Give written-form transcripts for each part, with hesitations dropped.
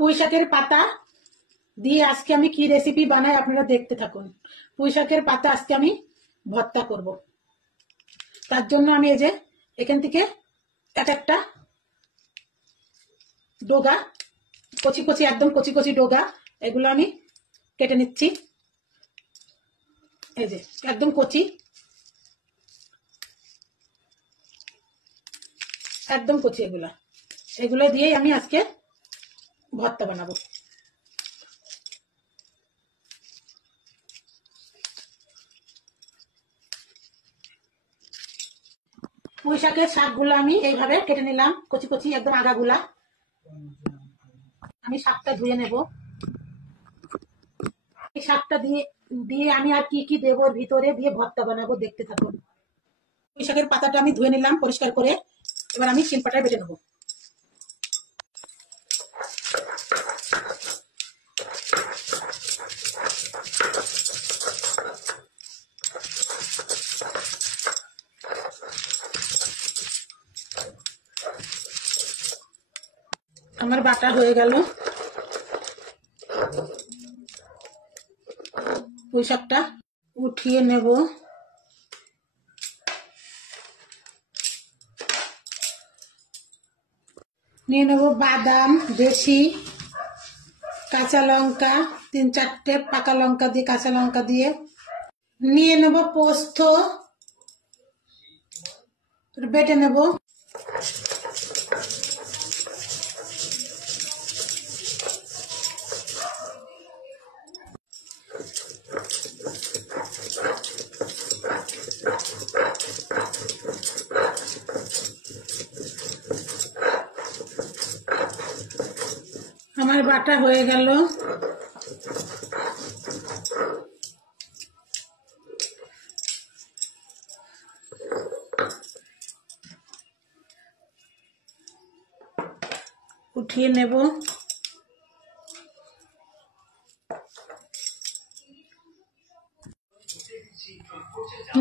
পুঁই শাকের পাতা দিয়ে আজকে আমি কি রেসিপি বানাই আপনারা দেখতে থাকুন। পুঁই শাকের পাতা আজকে আমি ভর্তা করব। তার জন্য আমি এই যে এখান থেকে একটা ডগা কচি কচি একদম কচি কচি ডগা এগুলো আমি কেটে নিচ্ছি। এই যে একদম কচি একদম কচি এগুলো দিয়েই আমি আজকে ভর্তা বানাবো। পুঁই শাকের শাকগুলো আমি এইভাবে কেটে নিলাম কচি কচি একদম আগাগুলা। আমি শাকটা ধুয়ে নেব। এই শাকটা দিয়ে আমি আর কি কি দেবো ভিতরে দিয়ে ভর্তা বানাবো দেখতে থাকুন। পুঁই শাকের পাতাটা আমি ধুয়ে নিলাম পরিষ্কার করে, এবার আমি শিলপাটায় বেটে নেবো। আমার বাটা হয়ে গেল। পুঁই শাকটা উঠিয়ে নেব। নিয়ে নেব বাদাম দেশি, কাঁচা লঙ্কা 3-4টে পাকা লঙ্কা দিয়ে কাঁচা লঙ্কা দিয়ে, নিয়ে নেব পোস্ত বেটে নেব। আমার বাটা হয়ে গেল। উঠিয়ে নেব।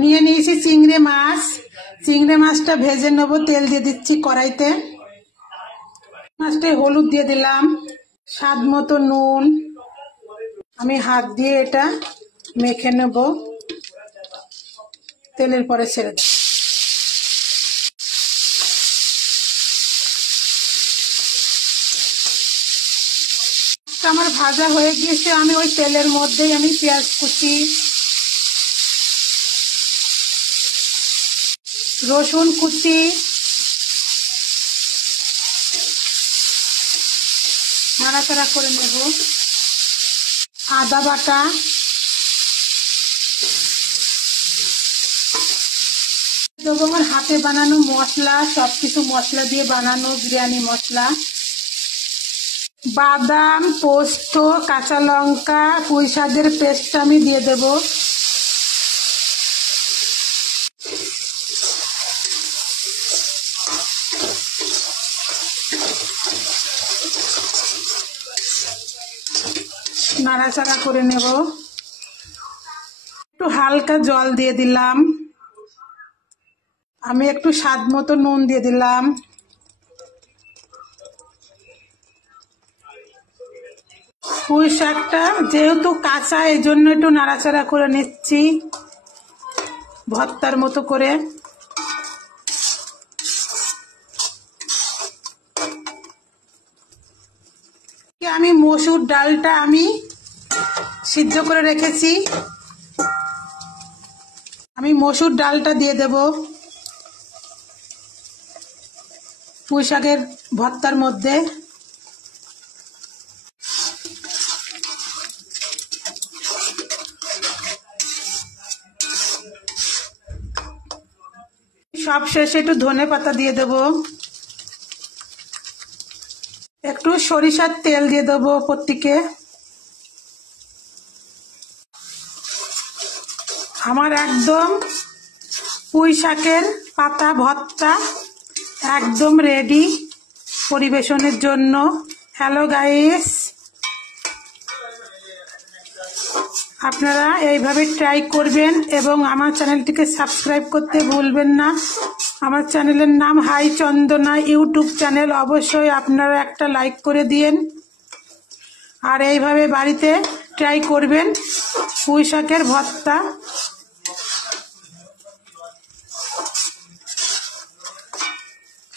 নিয়ে নিয়েছি চিংড়ি মাছ। চিংড়ি মাছটা ভেজে নেব। তেল দিয়ে দিচ্ছি কড়াইতে। মাছটায় হলুদ দিয়ে দিলাম, স্বাদ মতো নুন। আমি হাত দিয়ে এটা মেখে নেব, তেলের পরে ছেড়ে দেব। আমার ভাজা হয়ে গিয়েছে। আমি ওই তেলের মধ্যেই আমি পেঁয়াজ কুচি, রসুন কুচি, নাড়াচাড়া করে নেব। আদা বাটা, দেবো আমার হাতে বানানো মশলা, সবকিছু মশলা দিয়ে বানানো বিরিয়ানি মশলা। বাদাম, পোস্ত, কাঁচা লঙ্কা, পুঁই শাকের পেস্ট আমি দিয়ে দেব। নাড়াচাড়া করে নেব। একটু হালকা জল দিয়ে দিলাম। আমি একটু স্বাদ মতো নুন দিয়ে দিলাম। পুঁই শাকটা যেহেতু কাঁচা এই জন্য একটু নাড়াচাড়া করে নিচ্ছি ভর্তার মতো করে। আমি মসুর ডালটা আমি সিদ্ধ করে রেখেছি, আমি মসুর ডালটা দিয়ে দেব পুঁই শাকের ভর্তার মধ্যে। সব শেষে একটু ধনে পাতা দিয়ে দেব, একটু সরিষার তেল দিয়ে দেবো ওপর থেকে। আমার একদম পুঁই শাকের পাতা ভর্তা একদম রেডি পরিবেশনের জন্য। হ্যালো গাইস, আপনারা এইভাবে ট্রাই করবেন এবং আমার চ্যানেলটিকে সাবস্ক্রাইব করতে ভুলবেন না। আমার চ্যানেলের নাম হাই চন্দনা ইউটিউব চ্যানেল। অবশ্যই আপনারা একটা লাইক করে দিয়েন। আর এইভাবে বাড়িতে ট্রাই করবেন পুঁই শাকের ভর্তা।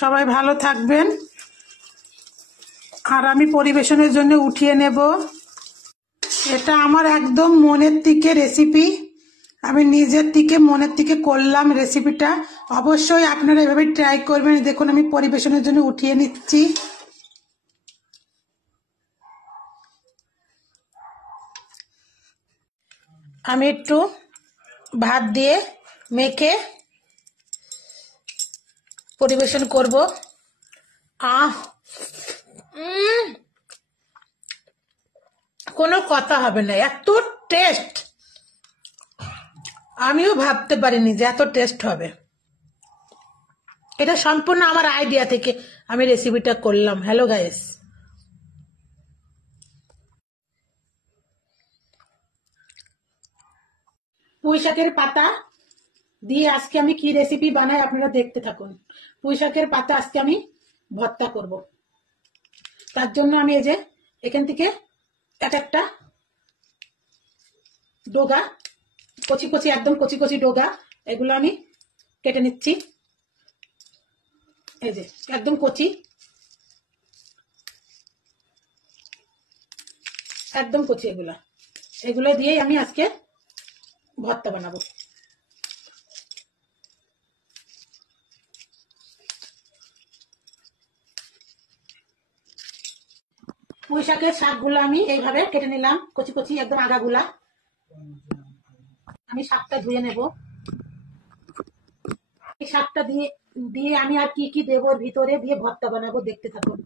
সবাই ভালো থাকবেন। আর আমি পরিবেশনের জন্য উঠিয়ে নেব। এটা আমার একদম মনের থেকে রেসিপি, আমি নিজের থেকে মনের থেকে করলাম রেসিপিটা। অবশ্যই আপনারা এভাবে ট্রাই করবেন। দেখুন আমি পরিবেশনের জন্য উঠিয়ে নিচ্ছি। আমি একটু ভাত দিয়ে মেখে পরিবেশন করব। কোনো কথা হবে না, এত টেস্ট আমিও ভাবতে পারিনি যে এত টেস্ট হবে। এটা সম্পূর্ণ আমার আইডিয়া থেকে আমি রেসিপিটা করলাম। হ্যালো গাইস, পুঁই শাকের পাতা দিয়ে আজকে আমি কি রেসিপি বানাই আপনারা দেখতে থাকুন। পুঁই শাকের পাতা আজকে আমি ভর্তা করব। তার জন্য আমি এই যে এখান থেকে একটা ডোগা কচি কচি, একদম কচি কচি ডোগা, এগুলো আমি কেটে নিচ্ছি। এই যে একদম কচি, একদম কচি, এগুলো দিয়েই আমি আজকে ভর্তা বানাবো। পুঁই শাকের শাকগুলো আমি এইভাবে কেটে নিলাম, কচি কচি একদম আগাগুলা। আমি শাকটা ধুয়ে নেব। এই শাকটা দিয়ে দিয়ে আমি আর কি কি দেবো ভিতরে দিয়ে ভর্তা বানাবো, দেখতে থাকুন।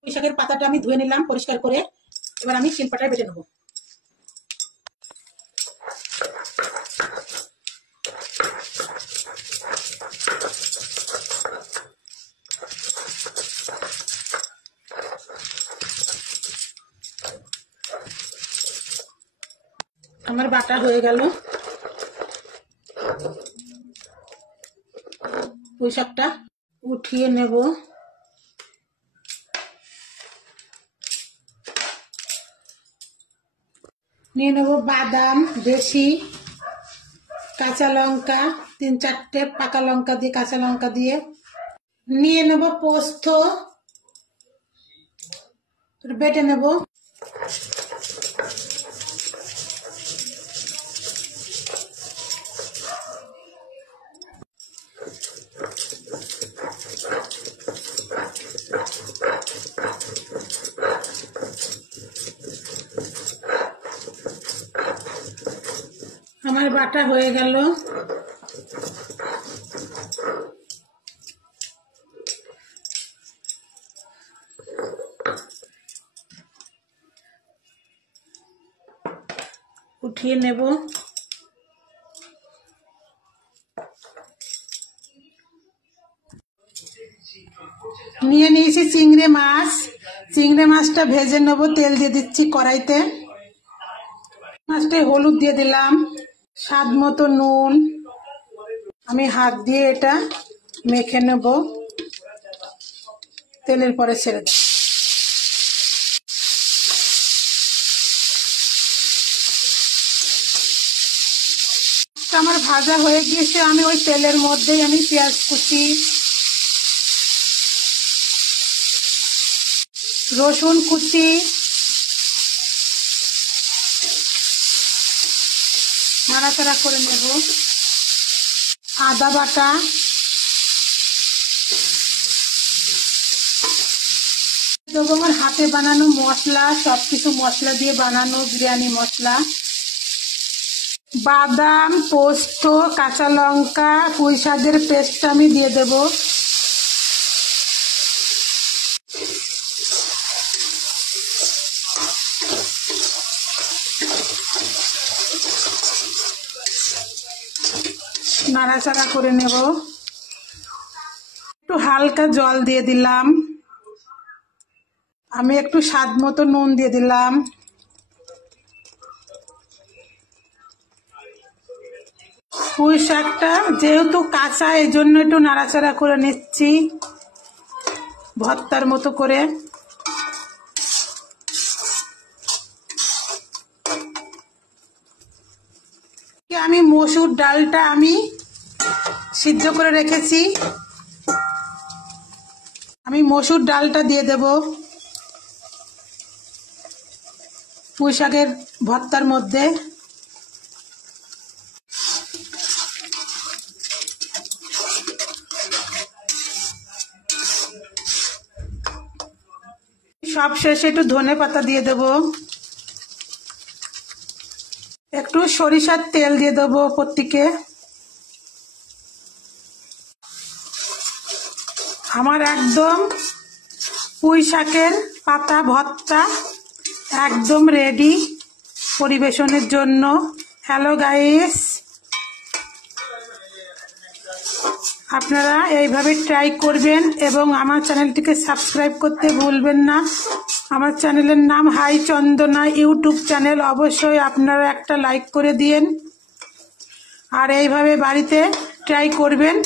পুঁই শাকের পাতাটা আমি ধুয়ে নিলাম পরিষ্কার করে। এবার আমি শিলপাটায় বেটে নেবো। আমার বাটা হয়ে গেল। পুঁই শাকটা উঠিয়ে নেব। নিয়ে নেব বাদাম দেশি, কাঁচা লঙ্কা 3-4টে পাকা লঙ্কা দিয়ে, কাঁচা লঙ্কা দিয়ে নিয়ে নেব পোস্ত, বেটে নেব। আমার বাটা হয়ে গেল। উঠিয়ে নেব। নিয়ে নিয়েছি চিংড়ি মাছ। চিংড়ি মাছটা ভেজে নেব। তেল দিয়ে দিচ্ছি কড়াইতে। মাছটায় হলুদ দিয়ে দিলাম, স্বাদ মতো নুন। আমি হাত দিয়ে এটা মেখে নেব, তেলের পরে ছেড়ে দেব। আমার ভাজা হয়ে গিয়েছে। আমি ওই তেলের মধ্যেই আমি পেঁয়াজ কুচি, রসুন কুচি, নাড়াচাড়া করে নেব। আদা বাটা, দেবো আমার হাতে বানানো মশলা, সবকিছু মশলা দিয়ে বানানো বিরিয়ানি মশলা। বাদাম, পোস্ত, কাঁচা লঙ্কা, পুঁই শাকের পেস্ট আমি দিয়ে দেব। নাড়াচাড়া করে নেব। একটু হালকা জল দিয়ে দিলাম। আমি একটু স্বাদ মতো নুন দিয়ে দিলাম। পুঁই শাকটা যেহেতু কাঁচা, এই জন্য একটু নাড়াচাড়া করে নিচ্ছি ভর্তার মতো করে। আমি মসুর ডালটা আমি সিদ্ধ করে রেখেছি, আমি মসুর ডালটা দিয়ে দেব পুঁই শাকের ভর্তার মধ্যে। সব শেষে একটু ধনে পাতা দিয়ে দেব, একটু সরিষার তেল দিয়ে দেবো প্রত্যেকে। আমার একদম পুঁই শাকের পাতা ভর্তা একদম রেডি পরিবেশনের জন্য। হ্যালো গাইস, আপনারা এইভাবে ট্রাই করবেন এবং আমার চ্যানেলটিকে সাবস্ক্রাইব করতে ভুলবেন না। আমার চ্যানেলের নাম হাই চন্দনা ইউটিউব চ্যানেল, অবশ্যই আপনারা একটা লাইক করে দিয়েন আর এইভাবে বাড়িতে ট্রাই করবেন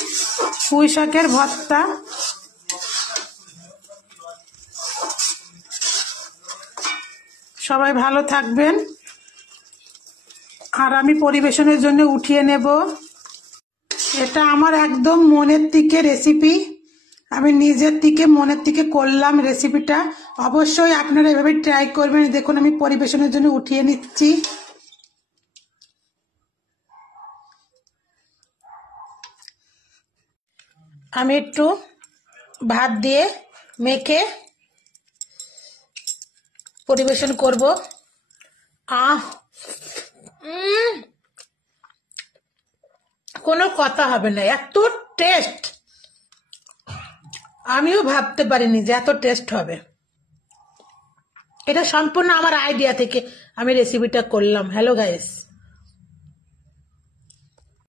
পুঁই শাকের ভর্তা। সবাই ভালো থাকবেন আর আমি পরিবেশনের জন্য উঠিয়ে নেব। এটা আমার একদম মনের থেকে রেসিপি, আমি নিজের থেকে মনের থেকে করলাম রেসিপিটা। অবশ্যই আপনারা এভাবে ট্রাই করবেন। দেখুন আমি পরিবেশনের জন্য উঠিয়ে নিচ্ছি। আমি একটু ভাত দিয়ে মেখে পরিবেশন করব। কোনো কথা হবে না, এত টেস্ট আমিও ভাবতে পারিনি যে এত টেস্ট হবে। এটা সম্পূর্ণ আমার আইডিয়া থেকে আমি রেসিপিটা করলাম। Hello guys.